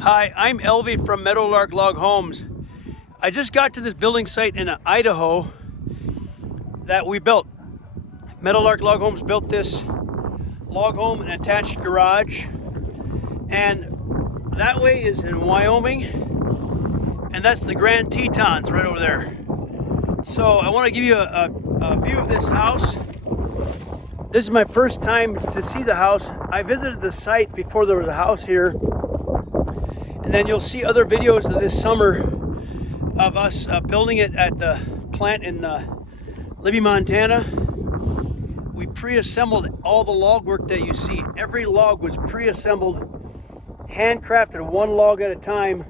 Hi, I'm Elvie from Meadowlark Log Homes. I just got to this building site in Idaho that we built. Meadowlark Log Homes built this log home and attached garage, and that way is in Wyoming, and that's the Grand Tetons right over there. So I want to give you a view of this house. This is my first time to see the house. I visited the site before there was a house here. And then you'll see other videos of this summer of us building it at the plant in Libby, Montana. We pre-assembled all the log work that you see. Every log was pre-assembled, handcrafted one log at a time.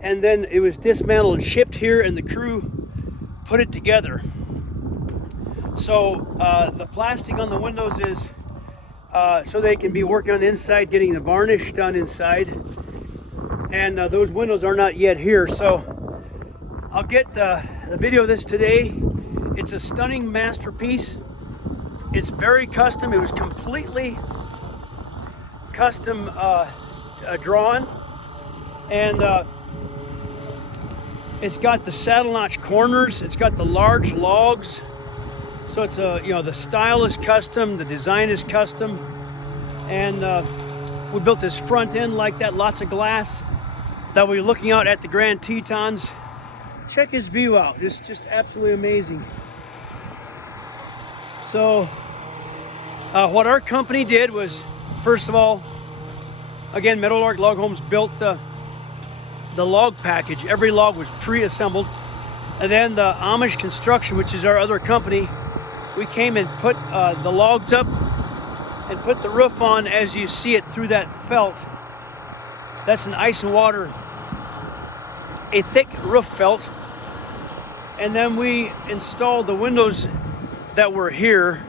And then it was dismantled, shipped here, and the crew put it together. So the plastic on the windows is so they can be working on the inside, getting the varnish done inside. And those windows are not yet here, so I'll get the video of this today. It's a stunning masterpiece. It's very custom. It was completely custom drawn, and it's got the saddle notch corners. It's got the large logs, so it's the style is custom, the design is custom, and we built this front end like that. Lots of glass. That we're looking out at the Grand Tetons. Check his view out, just absolutely amazing. So what our company did was, first of all, again, Meadowlark Log Homes built the log package. Every log was pre-assembled. And then the Amish Construction, which is our other company, we came and put the logs up and put the roof on as you see it through that felt. That's an ice and water, a thick roof felt. And then we installed the windows that were here,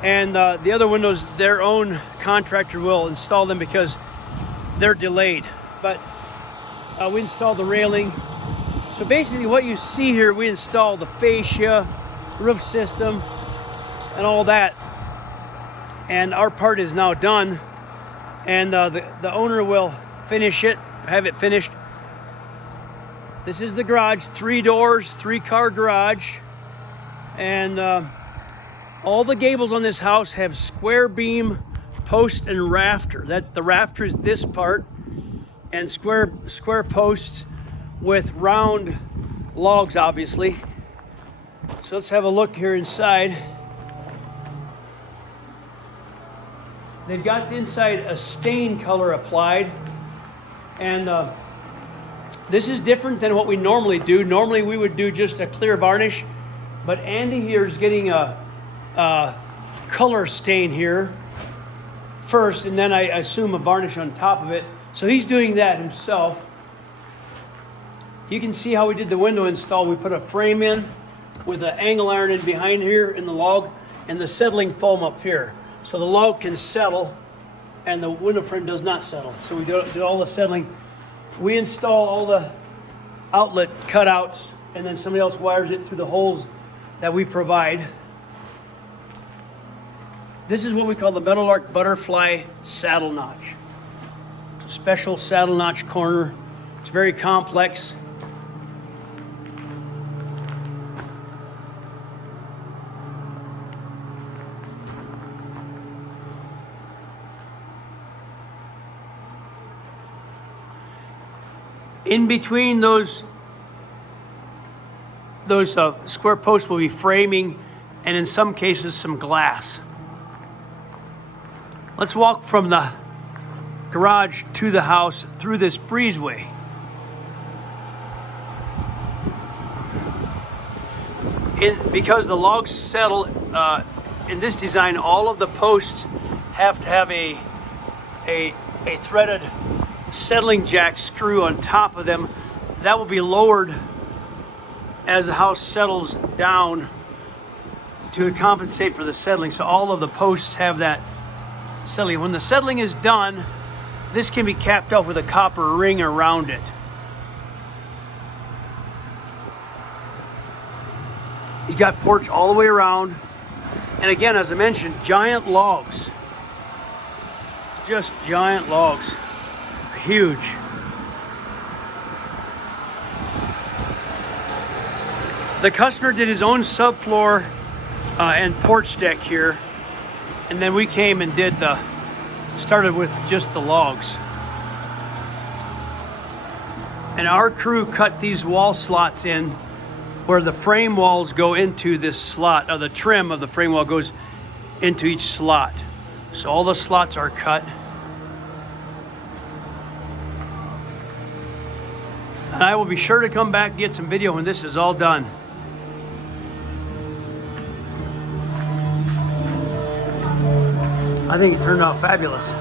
and the other windows, their own contractor will install them because they're delayed. But we installed the railing. So basically what you see here, we installed the fascia, roof system, and all that. And our part is now done, and the owner will finish it, have it finished. This is the garage, 3 doors, 3-car garage, and all the gables on this house have square beam, post, and rafter. The rafter is this part, and square posts with round logs, obviously. So let's have a look here inside. They've got the inside a stain color applied, and this is different than what we normally do. Normally we would do just a clear varnish, but Andy here is getting a color stain here first, and then I assume a varnish on top of it. So he's doing that himself. You can see how we did the window install. We put a frame in with an angle iron in behind here in the log, and the settling foam up here. So the log can settle and the window frame does not settle. So we did all the settling. We install all the outlet cutouts, and then somebody else wires it through the holes that we provide. This is what we call the Meadowlark Butterfly Saddle Notch. It's a special saddle notch corner. It's very complex. In between those square posts will be framing, and in some cases some glass. Let's walk from the garage to the house through this breezeway. Because the logs settle in this design, all of the posts have to have a threaded settling jack screw on top of them. That will be lowered as the house settles down to compensate for the settling. So all of the posts have that settling. When the settling is done, this can be capped off with a copper ring around it. He's got porch all the way around. And again, as I mentioned, giant logs. Just giant logs. huge. The customer did his own subfloor and porch deck here, and then we came and started with just the logs. And our crew cut these wall slots in where the frame walls go into this slot, or the trim of the frame wall goes into each slot. So all the slots are cut. And I will be sure to come back and get some video when this is all done. I think it turned out fabulous.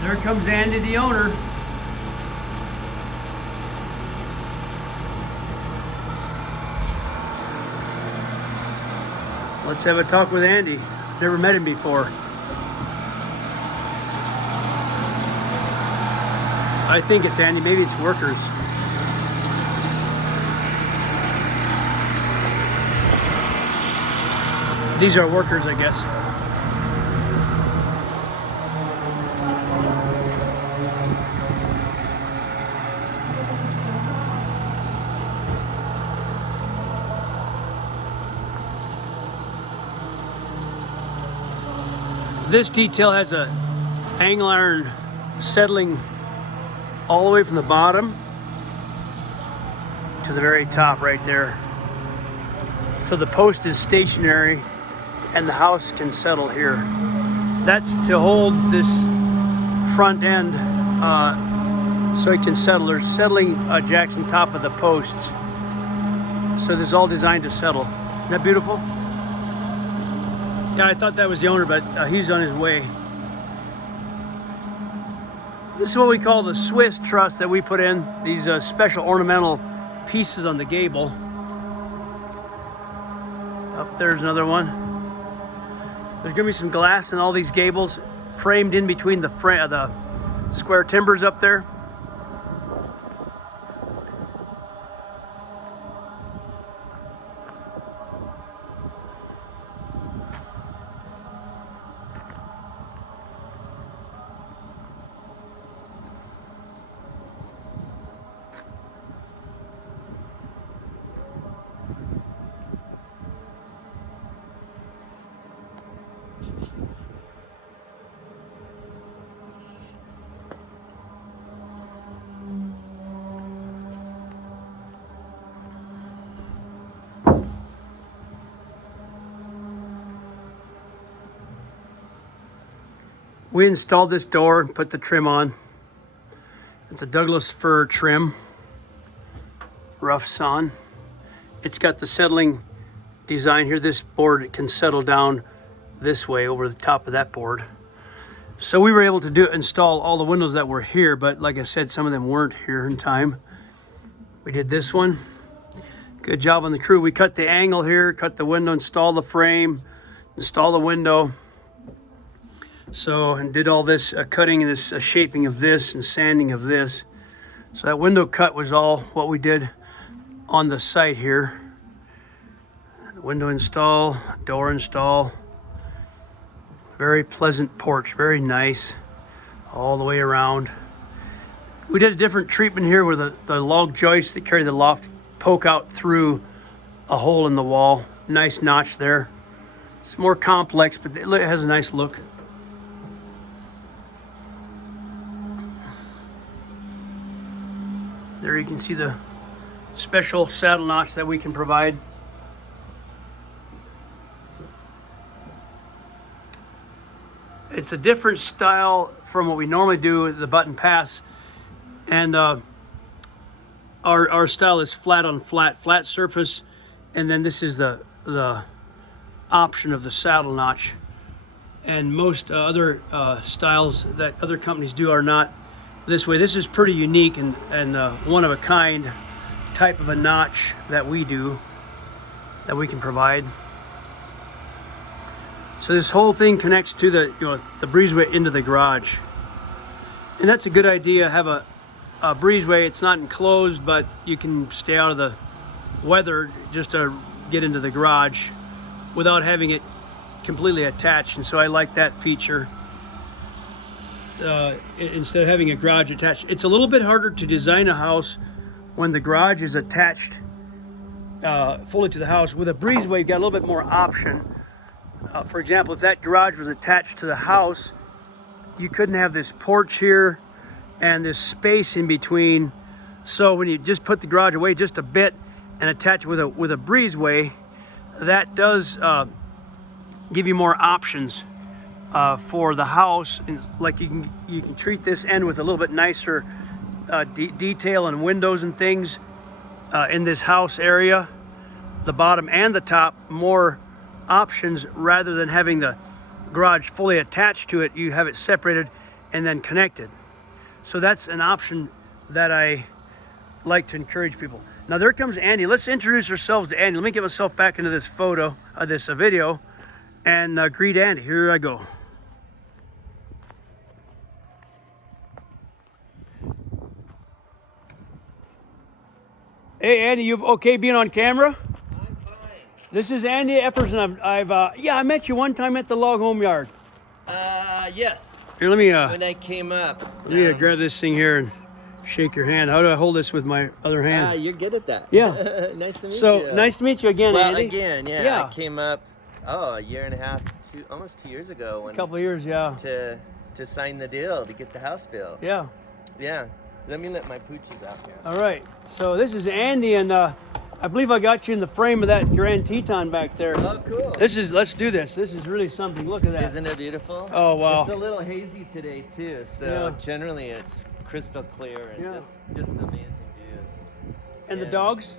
There comes Andy, the owner. Let's have a talk with Andy. Never met him before. I think it's Andy, maybe it's workers. These are workers, I guess. This detail has a angle iron settling all the way from the bottom to the very top right there. So the post is stationary and the house can settle here. That's to hold this front end so it can settle. There's settling jacks on top of the posts. So this is all designed to settle. Isn't that beautiful? Yeah, I thought that was the owner, but he's on his way. This is what we call the Swiss truss that we put in, these special ornamental pieces on the gable. Up there's another one. There's gonna be some glass in all these gables, framed in between the square timbers up there. We installed this door and put the trim on. It's a Douglas fir trim, rough sawn. It's got the settling design here. This board can settle down this way over the top of that board. So we were able to install all the windows that were here, but like I said, some of them weren't here in time. We did this one. Good job on the crew. We cut the angle here, cut the window, installed the frame, installed the window. So, and did all this cutting and this shaping of this and sanding of this. So that window cut was all what we did on the site here. Window install, door install. Very pleasant porch, very nice all the way around. We did a different treatment here where the log joists that carry the loft poke out through a hole in the wall. Nice notch there. It's more complex, but it has a nice look. There you can see the special saddle notch that we can provide. It's a different style from what we normally do, the button pass. And our style is flat on flat surface. And then this is the option of the saddle notch. And most other styles that other companies do are not this way. This is pretty unique and one of a kind type of a notch that we do, that we can provide. So this whole thing connects to the breezeway into the garage, and that's a good idea. Have a breezeway. It's not enclosed, but you can stay out of the weather just to get into the garage without having it completely attached. And so I like that feature. Instead of having a garage attached. It's a little bit harder to design a house when the garage is attached fully to the house. With a breezeway, you've got a little bit more option. For example, if that garage was attached to the house, you couldn't have this porch here and this space in between. So when you just put the garage away just a bit and attach it with a breezeway, that does give you more options for the house. And like you can treat this end with a little bit nicer detail and windows and things in this house area, the bottom and the top, more options. Rather than having the garage fully attached to it, you have it separated and then connected. So that's an option that I like to encourage people. Now there comes Andy. Let's introduce ourselves to Andy. Let me get myself back into this photo, this video, and greet Andy. Here I go. Hey, Andy, you okay being on camera? I'm fine. This is Andy Epperson. Yeah, I met you one time at the log home yard. Yes. Here, let me When I came up. grab this thing here and shake your hand. How do I hold this with my other hand? You're good at that. Yeah. Nice to meet you. So nice to meet you again, Well, Andy. again, yeah. Yeah. I came up, a year and a half, almost 2 years ago. A couple of years, yeah. To sign the deal to get the house built. Yeah. Yeah. Let me let my pooches out here. All right. So this is Andy, and I believe I got you in the frame of that Grand Teton back there. Oh, cool. Let's do this. This is really something. Look at that. Isn't it beautiful? Oh, wow. It's a little hazy today too, so generally it's crystal clear and just amazing views. And the dogs?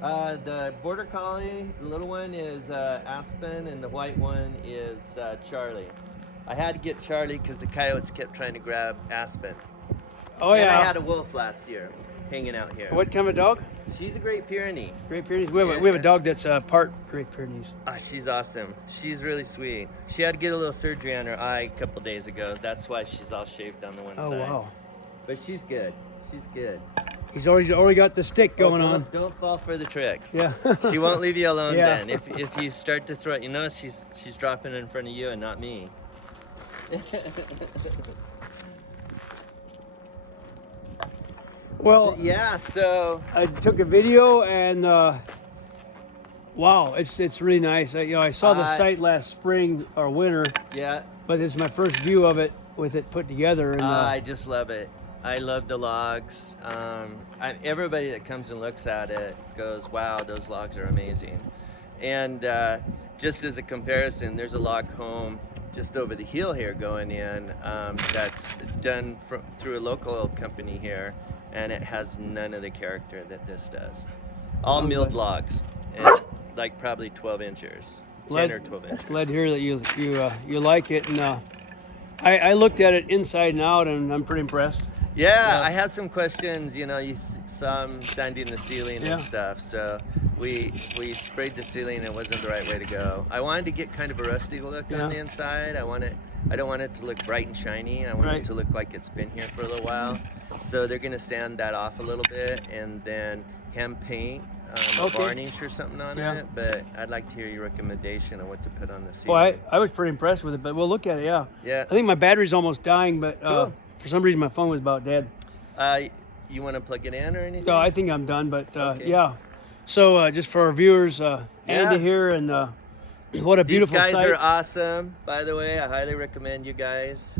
The border collie, the little one is Aspen, and the white one is Charlie. I had to get Charlie because the coyotes kept trying to grab Aspen. Oh, and yeah. I had a wolf last year hanging out here. What kind of dog? She's a Great Pyrenee. Great Pyrenees. We have a dog that's part Great Pyrenees. She's awesome. She's really sweet. She had to get a little surgery on her eye a couple days ago. That's why she's all shaved on the one side. Oh, wow. But she's good. She's good. He's already got the stick going on. Don't fall for the trick. Yeah. She won't leave you alone Yeah. then. If you start to throw it, she's dropping in front of you and not me. Well, yeah, so I took a video and wow, it's really nice. I saw the site last spring or winter. Yeah. But it's my first view of it with it put together. And I just love it. I love the logs. Everybody that comes and looks at it goes, wow, those logs are amazing. And just as a comparison, there's a log home just over the hill here going in that's done through a local company here, and it has none of the character that this does. All milled logs, and like probably 12 inches, 10 or 12 inches. Glad to hear that you like it, and I looked at it inside and out, and I'm pretty impressed. Yeah, I had some questions. You saw them sanding the ceiling and stuff. So we sprayed the ceiling. It wasn't the right way to go. I wanted to get kind of a rusty look on the inside. I don't want it to look bright and shiny. I want it to look like it's been here for a little while. So they're gonna sand that off a little bit and then hand paint a varnish or something on it. But I'd like to hear your recommendation on what to put on the ceiling. Well, I was pretty impressed with it, but we'll look at it. Yeah. I think my battery's almost dying, but for some reason my phone was about dead. You want to plug it in or anything? No, I think I'm done, but yeah. So just for our viewers, Andy here, and what a beautiful site. These guys are awesome, by the way. I highly recommend you guys.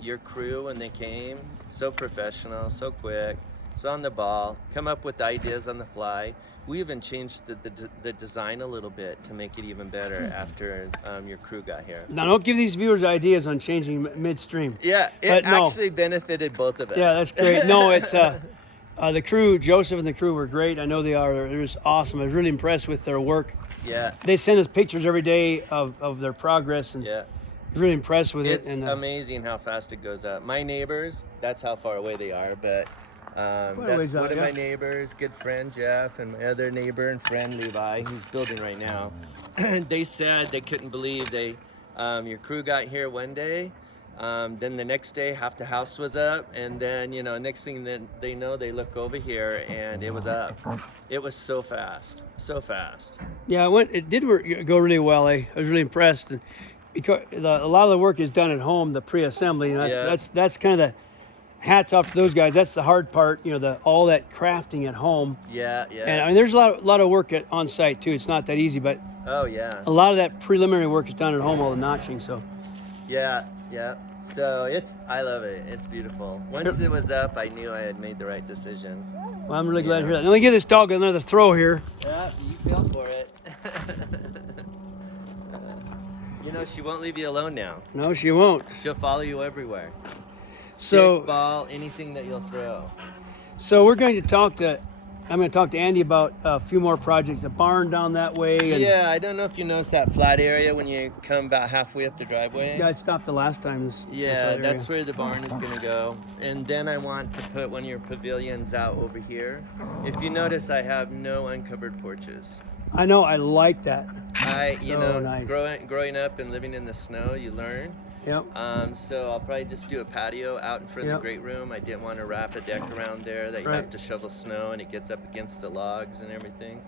Your crew, when they came, so professional, so quick, so on the ball, come up with ideas on the fly. We even changed the design a little bit to make it even better after your crew got here. Now, don't give these viewers ideas on changing midstream. Yeah, it actually benefited both of us. Yeah, that's great. No, it's the crew, Joseph and the crew were great. I know they are. They're just awesome. I was really impressed with their work. Yeah. They send us pictures every day of their progress, and really impressed with it. It's amazing how fast it goes up. My neighbors, that's how far away they are, but that's one of my neighbors, good friend Jeff, and my other neighbor and friend Levi, who's building right now. They said they couldn't believe your crew got here one day, then the next day half the house was up, and then next thing that they know, they look over here and it was up. It was so fast, so fast. Yeah, it did go really well. I was really impressed, because a lot of the work is done at home, the pre-assembly. That's kind of the hats off to those guys. That's the hard part, all that crafting at home. Yeah. And I mean, there's a lot of work on site too. It's not that easy, but a lot of that preliminary work is done at home, all the notching. So yeah. So I love it. It's beautiful. Once it was up, I knew I had made the right decision. Well, I'm really glad to hear that. Let me give this dog another throw here. Yeah, you fell for it. She won't leave you alone now. No, she won't. She'll follow you everywhere. So, stick, ball, anything that you'll throw. So I'm going to talk to Andy about a few more projects. A barn down that way. And I don't know if you noticed that flat area when you come about halfway up the driveway. Yeah, I stopped the last time. That's where the barn is going to go. And then I want to put one of your pavilions out over here. If you notice, I have no uncovered porches. I know, I like that. Nice. Nice. Growing up and living in the snow, you learn. Yep. So I'll probably just do a patio out in front of Yep. the great room. I didn't want to wrap a deck around there that you Right. have to shovel snow and it gets up against the logs and everything.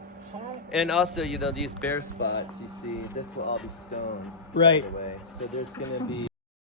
And also, you know, these bare spots, you see, this will all be stone, Right. by the way. So there's going to be